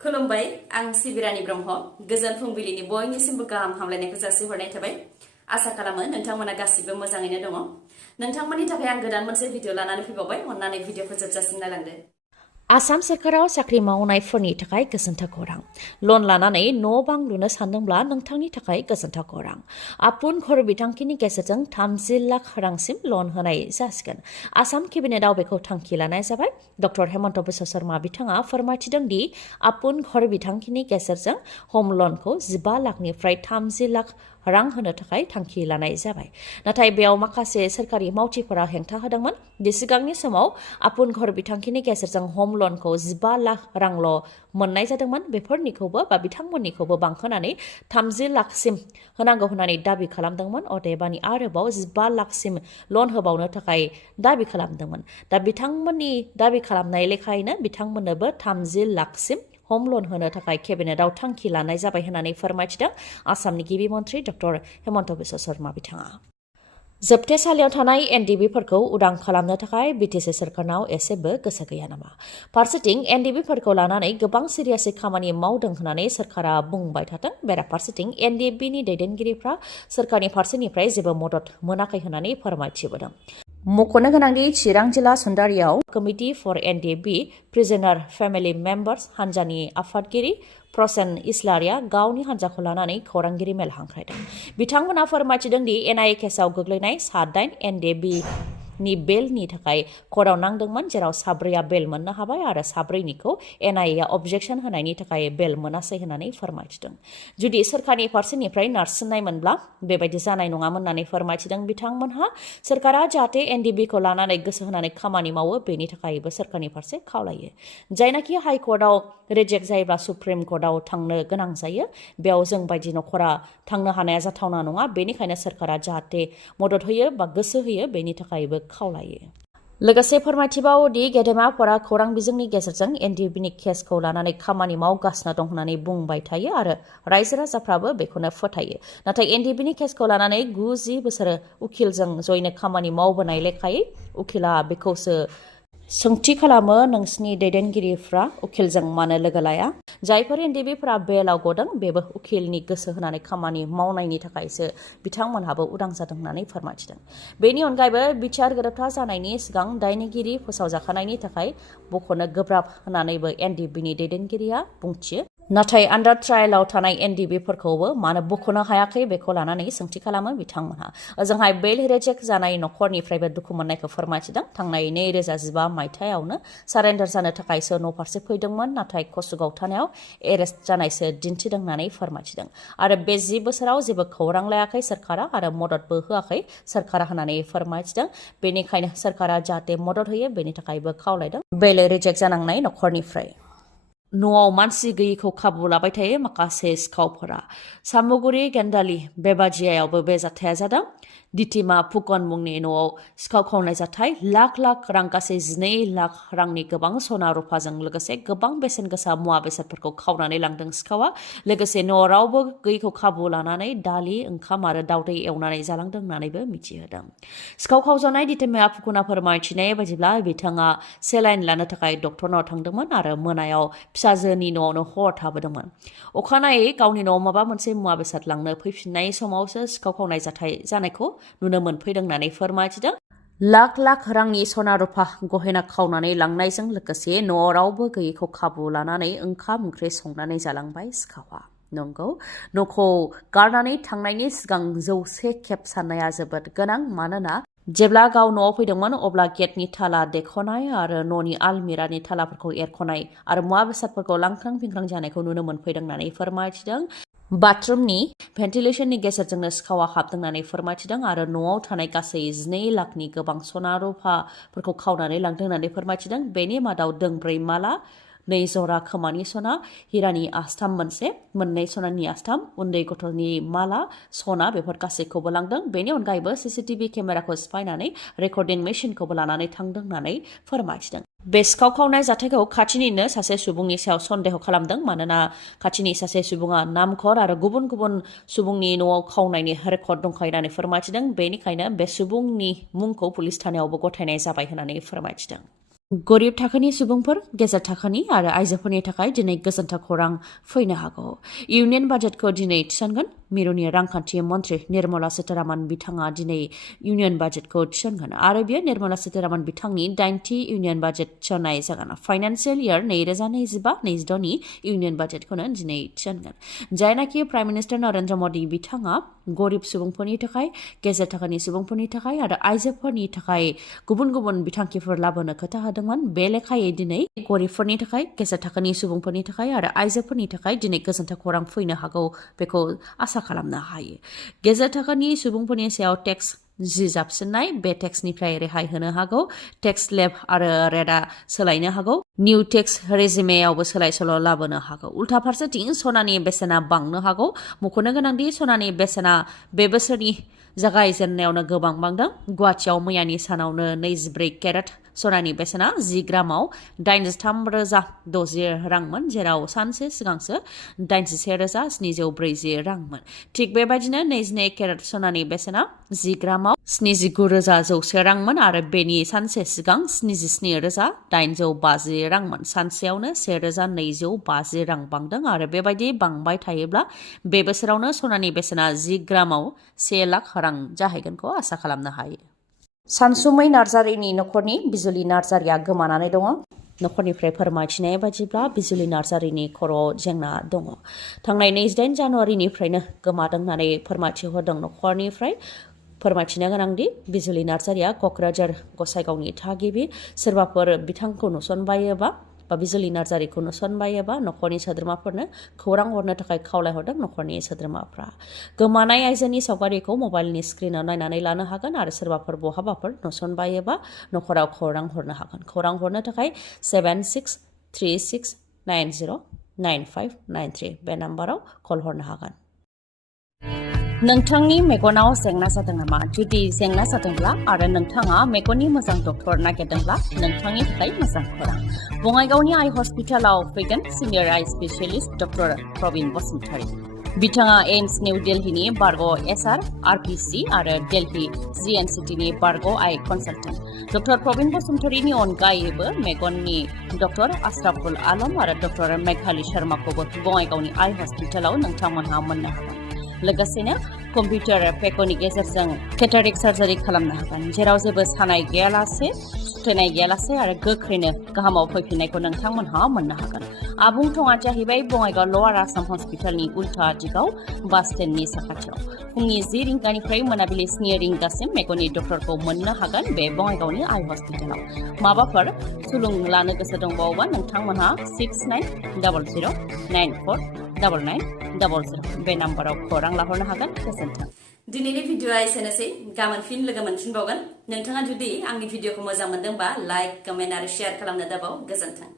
खुलुमबाय आं सिबि रानि ब्रह्म गोजोन फुंबिलिनि बयनिसिमबो गाहाम हामलायनायखौ जासिहरनाय थाबाय आसा खालामो नोंथांमोना गासिबो मोजाङैनो दङ नोंथांमोननि थाखाय आं गोदान मोनसे भिडिअ लानानै फैबावबाय अन्नानै भिडिअखौ जोबजासिम नायलांदो आसाम सरकाराव साख्रि मावनायफोरनि थाखाय गोजोनथाव खौरां लन लानानै न' बां लुनो सानदोंब्ला नोंथांनि थाखाय गोजोनथाव खौरां आपुन घर बिथांखिनि गेजेरजों 30 लाख रांसिम लन होनाय जासिगोन आसाम केबिनेटआव बेखौ थांखि लानाय जाबाय डक्टर हेमन्त बिश्व शर्मा बिथाङा फोरमायथिदों दि आपुन घर बिथांखिनि गेजेरजों हम लनखौ 15 लाखनिफ्राय 30 लाख रां होनो थाखाय थांखि लानाय जाबाय नाथाय बेयाव माखासे सरकारि मावथिफोरा हेंथा होदोंमोन दि सिगांनि समाव आपुन घर बिथांखिनि गेजेरजों हम लनखौ 15 लाख रांल' मोननाय जादोंमोन बेफोरनिखौबो बा बिथांमोननिखौबो बांहोनानै 30 लाखसिम होनांगौ होननानै दाबि खालामदोंमोन अदेबानि आरोबाव 15 लाखसिम लन होबावनो थाखाय दाबि खालामदोंमोन दा बिथांमोननि दाबि खालामनाय लेखायैनो बिथांमोननोबो 30 लाखसिम हम लन होनो थाखाय केबिनेटआव थांखि लानाय जाबाय होननानै फोरमायथिदों आसामनि गिबि मन्थ्रि डक्टर हेमन्त बिश्व शर्मा बिथाङा जोबथेसालियाव थानाय एनडिबिफोरखौ उदां खालामनो थाखाय बिटिसि सरकारनाव एसेबो गोसो गैया नामा फारसेथिं एनडिबिफोरखौ लानानै गोबां सिरियासै खामानि मावदों होननानै सरकारा बुंबाय थादों बेराफारसेथिं एनडिबिनि दैदेनगिरिफ्रा सरकारनि फारसेनिफ्राय जेबो मदद मोनाखै होननानै फोरमायथिबोदों मख'नो गोनांदि चिरां जिल्ला सुन्दारियाव कमिटि फर एनडिबि प्रिजनार फेमिलि मेम्बार्स हान्जानि आफादगिरि प्रसेन इस्लारिया गावनि हान्जाखौ लानानै खौरांगिरि मेल हांख्रायदों बिथांमोना फोरमायथिदों दि एनआइए केसआव गोग्लैनाय 7 एनडिबि नि बेलनि थाखाय कर्टआव नांदोंमोन जेराव 4 बेल मोननो हाबाय आरो 4निखौ एनआइए अबजेक्सन होनायनि थाखाय बेल मोनासै होननानै फोरमायथिदों जुदि सरकारनि फारसेनिफ्राय नारसिननायमोनब्ला बेबायदि जानाय नङामोन होननानै फोरमायथिदों बिथांमोनहा सरकारा जाहाथे एनडिबिखौ लानानै गोसो होनानै खामानि मावो बेनि थाखायबो सरकारनि फारसे खावलायो जायनाखि हाइकर्टआव रिजेक्ट जायोब्ला सुप्रिम कर्टआव थांनो गोनां जायो बेयाव जों बायदि नखरा थांनो हानाया जाथावना नङा बेनिखायनो सरकारा जाहाथे मदद होयो बा गोसो होयो बेनि थाखायबो खावलायो लोगोसे फोरमायथिबावो दि गेदेमाफोरा खौरां बिजोंनि गेजेरजों एनडिबिनि केसखौ लानानै खामानि मावगासिनो दं होननानै बुंबाय थायो आरो रायजो राजाफ्राबो बेखौनो फोथायो नाथाय एनडिबिनि केसखौ लानानै 90 बोसोर उकिलजों जयैनो खामानि मावबोनाय लेखायै उकिला बेखौसो सोंथि खालामो नोंसिनि दैदेनगिरिफ्रा उकिलजों मानो लोगो लाया जायफोर एनडिबिफ्रा बेलाव गदों बेबो उकिलनि गोसो होनानै खामानि मावनायनि थाखायसो बिथांमोनहाबो उदां जादों होननानै फोरमायथिदों बेनि अनगायैबो बिचार गोरोबथा जानायनि सिगां दायनिगिरि फोसावजाखानायनि थाखाय बख'नो गोब्राब होननानैबो एनडिबिनि दैदेनगिरिया बुंथियो नाथाय आन्डार ट्रायेलाव थानाय एनडिबिफोरखौबो मानो बख'नो हायाखै बेखौ लानानै सोंथि खालामो बिथांमोनहा ओजोंहाय बेल रिजेक्ट जानाय नखरनिफ्रायबो दुखु मोननायखौ फोरमायथिदों थांनाय 2015 मायथाइयावनो सारेन्डार जानो थाखायसो न' फारसे फैदोंमोन नाथाय कसुगाव थानायाव एरेस्ट जानायसो दिन्थिदों होननानै फोरमायथिदों आरो बे 10 बोसोराव जेबो खौरां लायाखै सरकारा आरो मददबो होआखै सरकारा होननानै फोरमायथिदों बेनिखायनो सरकारा जाहाथे मदद होयो बेनि थाखायबो खावलायदों बेल रिजेक्ट जानांनाय नखरनिफ्राय न'आव मानसि गैयिखौ खाबु लाबाय थायो माखासे सिखावफोरा सामुगुरि गेन्दालि बेबाजियायावबो बे जाथाया जादों दितिमा फुकन मुंनि न'आव सिखाव खावनाय जाथाय लाख रां गासै 12 लाख रांनि गोबां सना रुफाजों लोगोसे गोबां बेसेन गोसा मुवा बेसादफोरखौ खावनानै लांदों सिखावा लोगोसे न'आव रावबो गैयिखौ खाबु लानानै दालि ओंखाम आरो दावदै एवनानै जालांदों होननानैबो मिथिहोदों सिखाव खावजानाय दितिमा फुकना फोरमायथिनाय बायदिब्ला बिथाङा सेलाइन लानो थाखाय डक्टरनाव थांदोंमोन आरो मोनायाव फिसाजोनि न'आवनो हर थाबोदोंमोन अखानायै गावनि न'आव माबा मोनसे मुवा बेसाद लांनो फैफिननाय समावसो सिखाव खावनाय जाथाय जानायखौ नुनो मोनफैदों होननानै फोरमायथिदों लाख रांनि सना रुफा गहेना खावनानै लांनायजों लोगोसे न'आव रावबो गैयैखौ खाबु लानानै ओंखाम ओंख्रि संनानै जालांबाय सिखावा नंगौ न'खौ गारनानै थांनायनि सिगां 100 खेब साननाया जोबोद गोनां मानोना जेब्ला गाव न'आव फैदोंमोन अब्ला गेटनि थाला देखनाय आरो न'नि आलमिरानि थालाफोरखौ एरख'नाय आरो मुवा बेसादफोरखौ लांख्रां फिंख्रां जानायखौ नुनो मोनफैदों होननानै फोरमायथिदों बाथरुमनि भेन्टिलेसननि गेजेरजोंनो सिखावा हाबदों होननानै फोरमायथिदों आरो न'आव थानाय गासै 12 लाखनि गोबां सना रुफाफोरखौ खावनानै लांदों होननानै फोरमायथिदों बेनि मादाव दोंब्रै माला 2 जरा खोमानि सना हिरानि आस्थाम मोननै सनानि आस्थाम उन्दै गथ'नि माला सना बेफोर गासैखौबो लांदों बेनि अनगायैबो सीसीटीवी केमेराखौ सिफायनानै रेकर्डिं मेसिनखौबो लानानै थांदों होननानै फोरमायथिदों बे सिखाव खावनाय जाथायखौ खाथिनिनो सासे सुबुंनि सायाव सन्देह खालामदों मानोना खाथिनि सासे सुबुङा नामखर आरो गुबुन सुबुंनि न'आव खावनायनि रेकर्ड दंखायो होननानै फोरमायथिदों बेनिखायनो बे सुबुंनि मुंखौ पुलिस थानायावबो गथायनाय जाबाय होननानै फोरमायथिदों गरिब थाखोनि सुबुंफोर गेजेर थाखोनि आरो आइजोफोरनि थाखाय दिनै गोजोनथाव खौरां फैनो हागौ। इउनियन बाजेटखौ दिनै थिसनगोन। मिरुनि रांखान्थि मन्थ्रि निर्मला सीतारामन बिथाङा दिनै इउनियन बाजेटखौ थिसनगोन आरो बेयो निर्मला सीतारामन बिथांनि 90थि इउनियन बाजेट थिसननाय जागोन। फाइनान्सियेल इयार 2025-26 नि इउनियन बाजेटखौनो दिनै थिसनगोन। जायनाखि प्राइम मिनिस्टार नरेन्द्र मदि बिथाङा गरिब सुबुंफोरनि थाखाय गेजेर थाखोनि सुबुंफोरनि थाखाय आरो आइजोफोरनि थाखाय गुबुन गुबुन बिथांखिफोर लाबोनो खोथा होदोंमोन। बे लेखायै दिनै गरिबफोरनि थाखाय गेजेर थाखोनि सुबुंफोरनि थाखाय आरो आइजोफोरनि थाखाय दिनै गोजोनथाव खौरां फैनो हागौ बेखौ आसा खालामनो हायो। गेजेर थाखोनि सुबुंफोरनि सायाव टेक्स जि जाबसिननाय बे टेक्सनिफ्राय रेहाय होनो हागौ। टेक्स स्लेब आरो रेटआ सोलायनो हागौ। निउ टेक्स रेजिमेयावबो सोलाय सोल' लाबोनो हागौ। उल्था फारसेथिं सनानि बेसेना बांनो हागौ। मख'नो गोनांदि सनानि बेसेना बे बोसोरनि जागायजेननायावनो गोबां बांदों। गुवाहाटियाव मैयानि सानावनो 24 केरेट सनानि बेसेना 10 ग्रामाव 83,060 रांमोन, जेराव सानसे सिगांसो 81,740 रांमोन। थिग बेबायदिनो 22 केरेट सनानि बेसेना 10 ग्रामाव 79,100 रांमोन आरो बेनि सानसे सिगां 77,850 रांमोन। सानसेयावनो 1,250 रां बांदों आरो बेबायदि बांबाय थायोब्ला बे बोसोरावनो सनानि बेसेना 10 ग्रामाव 1 लाख रां जाहैगोनखौ आसा खालामनो हायो। सानसुमै नार्जारिनि नखरनि बिजुलि नार्जारिया गोमानानै दङ। नखरनिफ्राय फोरमायथिनाय बायदिब्ला बिजुलि नार्जारिनि खर'आव जेंना दङ। थांनाय 28 जानुवारिनिफ्रायनो गोमादों होननानै फोरमायथि होदों नखरनिफ्राय। फोरमायथिनो गोनांदि बिजुलि नार्जारिया क'क्राझार गसाइगावनि थागिबि। सोरबाफोर बिथांखौ नुसनबायोबा बा बिजुलि नार्जारिखौ नुसनबायोबा नखरनि सोद्रोमाफोरनो खौरां हरनो थाखाय खावलायहरदों नखरनि सोद्रोमाफ्रा। गोमानाय आइजोनि सावगारिखौ मबाइलनि स्क्रिनाव नायनानै लानो हागोन आरो सोरबाफोर बहाबाफोर नुसनबायोबा नखराव खौरां हरनो हागोन। खौरां हरनो थाखाय 7636909593 बे नाम्बाराव कल हरनो हागोन। नोंथांनि मेगनाव जेंना जादों नामा? जुदि जेंना जादोंब्ला आरो नोंथाङा मेगननि मोजां डक्टर नागिरदोंब्ला नोंथांनि थाखाय मोजां खौरां। बङाइगावनि आइ हस्पिटालाव फैगोन सिनियर आइ स्पेशलिस्ट डक्टर प्रबिन बसुमतारी। बिथाङा एम्स निउ दिल्लीनि बारग' SR, RPC आरो दिल्ली GNCTनि बारग' आइ कनसालटेन्ट। डक्टर प्रबिन बसुमतारीनि अनगायैबो मेगननि डक्टर आशराफुल आलम आरो डक्टर मेघाली शर्माखौबो बङाइगावनि आइ हस्पिटालाव नोंथांमोनहा मोननो हागोन। लोगोसेनो कम्पिउटार पेक'नि गेजेरजों केटारेक्ट सार्जारि खालामनो हागोन, जेराव जेबो सानाय गैयालासे, सुथेनाय गैयालासे आरो गोख्रैनो गाहामाव फैफिननायखौ नोंथांमोनहा मोननो हागोन। आबुं थङा जाहैबाय बङाइगाव लवार आसाम हस्पिटालनि उल्था दिगाव बास स्टेन्डनि साखाथियाव। फुंनि 10 रिंगानिफ्राय मोनाबिलि 7 रिंगासिम मेगननि डक्टरखौ मोननो हागोन बे बङाइगावनि आइ हस्पिटालाव। माबाफोर सुलुं लानो गोसो दंबावोबा नोंथांमोनहा 6900949900 बे नाम्बाराव खौरां लाहरनो हागोन। गोजोन्थों। दिनैनि भिडिअ'आ एसेनोसै। गाबोन फिन लोगो मोनफिनबावगोन। नोंथाङा जुदि आंनि भिडिअ'खौ मोजां मोनदोंबा लाइक, कमेन्ट आरो शेयार खालामनो दाबाव। गोजोन्थों।